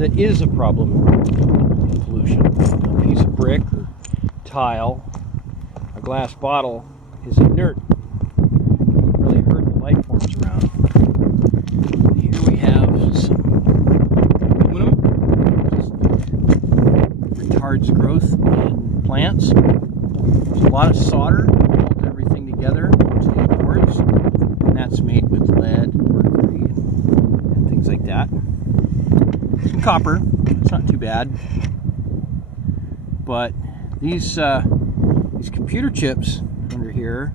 that is a problem in pollution. A piece of brick or tile, a glass bottle is inert. It doesn't really hurt the life forms around. Here we have some aluminum. Retards growth in plants. There's a lot of solder to hold everything together to the boards, and that's made with lead, mercury, and things like that. Some copper, it's not too bad. But these computer chips under here,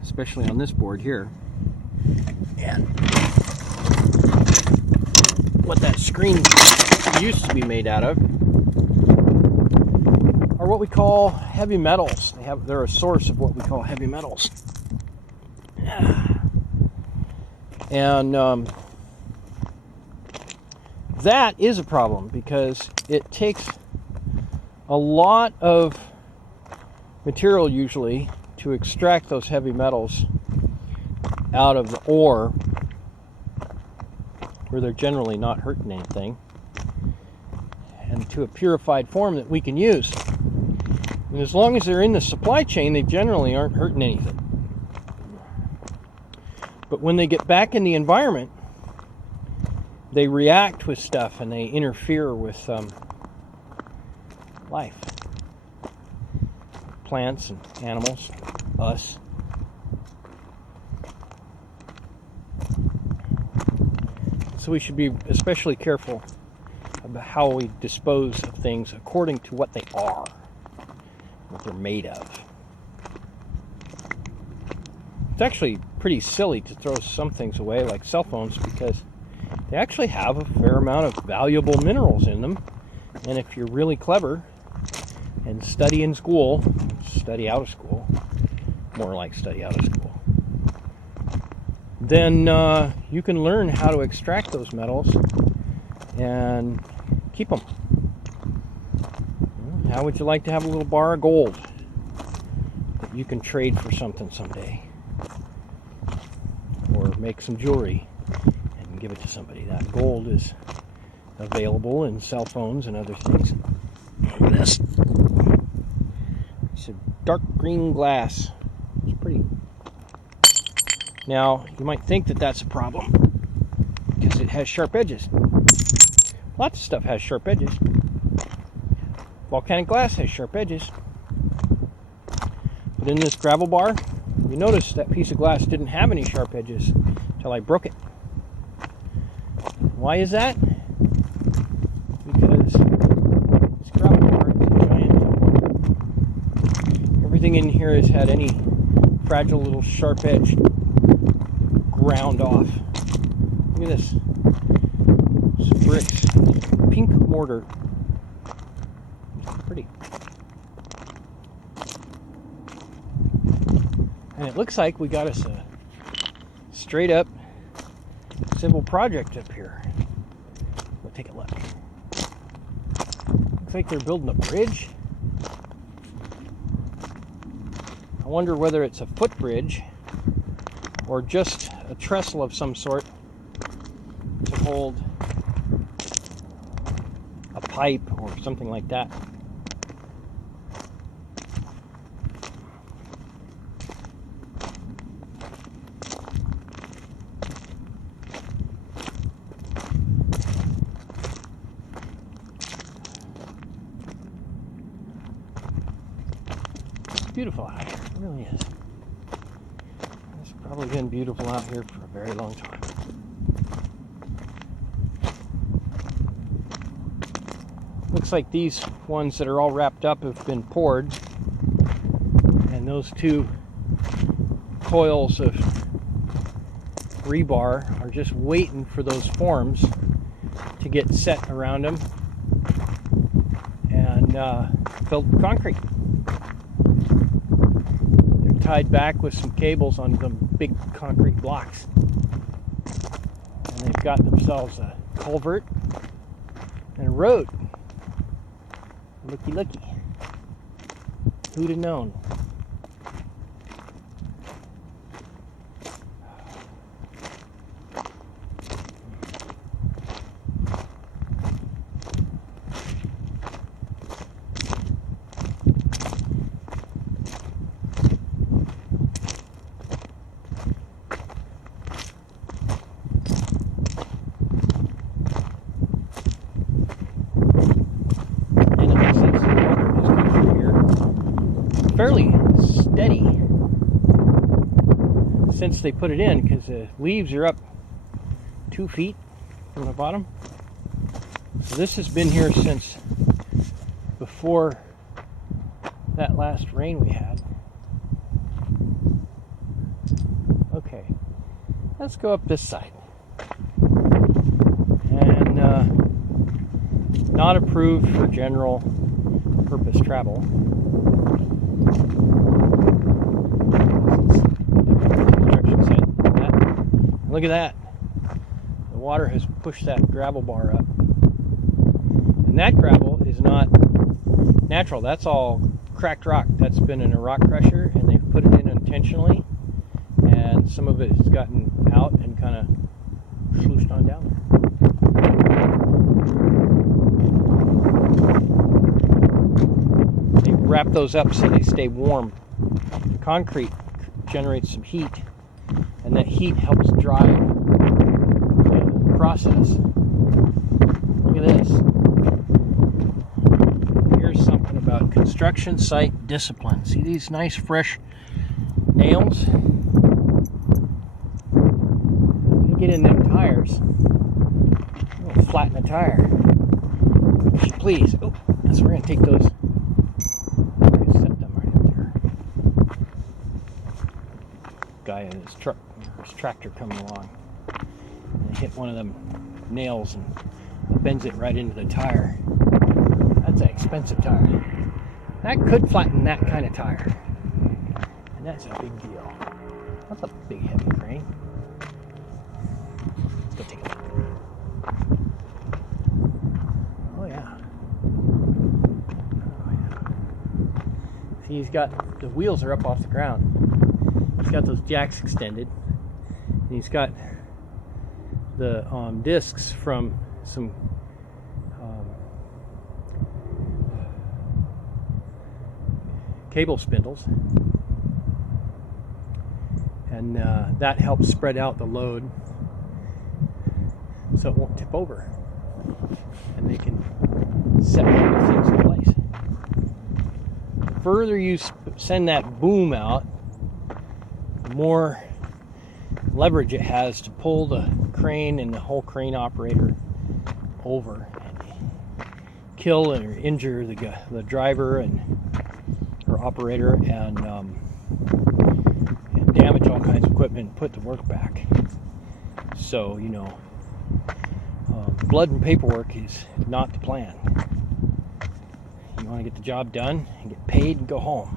especially on this board here, and what that screen used to be made out of, are what we call heavy metals. They're a source of what we call heavy metals. And that is a problem because it takes a lot of material usually to extract those heavy metals out of the ore, where they're generally not hurting anything, and to a purified form that we can use. And as long as they're in the supply chain, they generally aren't hurting anything. But when they get back in the environment, they react with stuff and they interfere with life. Plants and animals, us. So we should be especially careful about how we dispose of things according to what they are, what they're made of. It's actually pretty silly to throw some things away, like cell phones, because they actually have a fair amount of valuable minerals in them. And if you're really clever and study in school, study out of school, more like study out of school, then you can learn how to extract those metals and keep them. How would you like to have a little bar of gold that you can trade for something someday? Or make some jewelry and give it to somebody. That gold is available in cell phones and other things. Look at this. It's a dark green glass. It's pretty. Now, you might think that that's a problem because it has sharp edges. Lots of stuff has sharp edges. Volcanic glass has sharp edges. But in this gravel bar, you notice that piece of glass didn't have any sharp edges until I broke it. Why is that? Because this gravel bar is a giant temple. Everything in here has had any fragile little sharp edge ground off. Look at this. Some bricks. Pink mortar. It's pretty. And it looks like we got us a straight up simple project up here. We'll take a look. Looks like they're building a bridge. I wonder whether it's a footbridge or just a trestle of some sort to hold a pipe or something like that. It's beautiful out here, it really is. It's probably been beautiful out here for a very long time. Looks like these ones that are all wrapped up have been poured, and those two coils of rebar are just waiting for those forms to get set around them and filled with concrete. They're tied back with some cables on them big concrete blocks, and they've got themselves a culvert and a road. Looky, looky. Who'd have known? since they put it in, because the leaves are up 2 feet from the bottom. So this has been here since before that last rain we had. Okay, let's go up this side. And not approved for general purpose travel. Construction site. Look at that. The water has pushed that gravel bar up. And that gravel is not natural. That's all cracked rock. That's been in a rock crusher, and they've put it in intentionally. And some of it has gotten out and kind of slooshed on down there. They wrap those up so they stay warm. Concrete generates some heat, and that heat helps drive the process. Look at this. Here's something about construction site discipline. See these nice fresh nails? They get in them tires. I'll flatten the tire. Please. Oh, so we're going to take those. Set them right up there. Guy in his truck, his tractor coming along. And hit one of them nails and bends it right into the tire. That's an expensive tire. That could flatten that kind of tire. And that's a big deal. That's a big heavy crane. Let's go take a look. Oh yeah. Oh yeah. See, he's got, the wheels are up off the ground. He's got those jacks extended. And he's got the discs from some cable spindles, and that helps spread out the load so it won't tip over, and they can set things in place. The further you send that boom out, the more leverage it has to pull the crane and the whole crane operator over and kill or injure the driver and operator, and damage all kinds of equipment and put the work back. So, you know, blood and paperwork is not the plan. You want to get the job done and get paid and go home.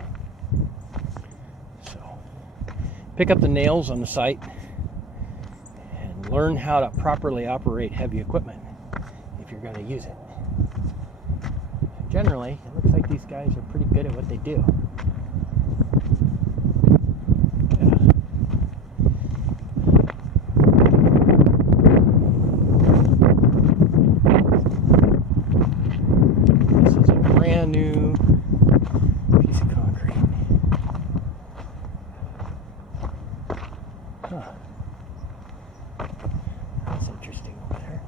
So pick up the nails on the site and learn how to properly operate heavy equipment if you're going to use it. Generally, it looks like these guys are pretty good at what they do. This is a brand new piece of concrete. Huh. That's interesting over there.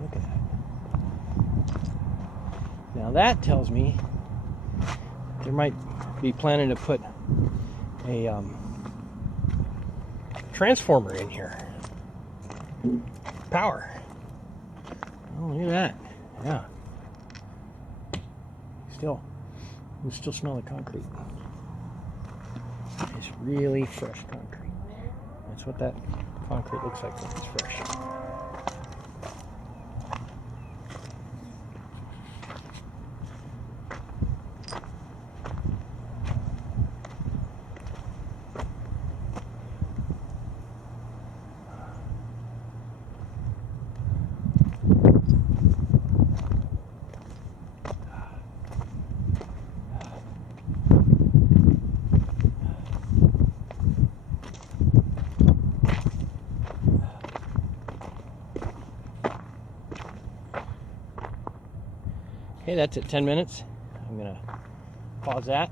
Look at that. Now that tells me they might be planning to put a transformer in here. Power. Oh, look at that. Yeah. You can still smell the concrete. It's really fresh concrete. That's what that concrete looks like when it's fresh. Okay, that's at 10 minutes. I'm gonna pause that.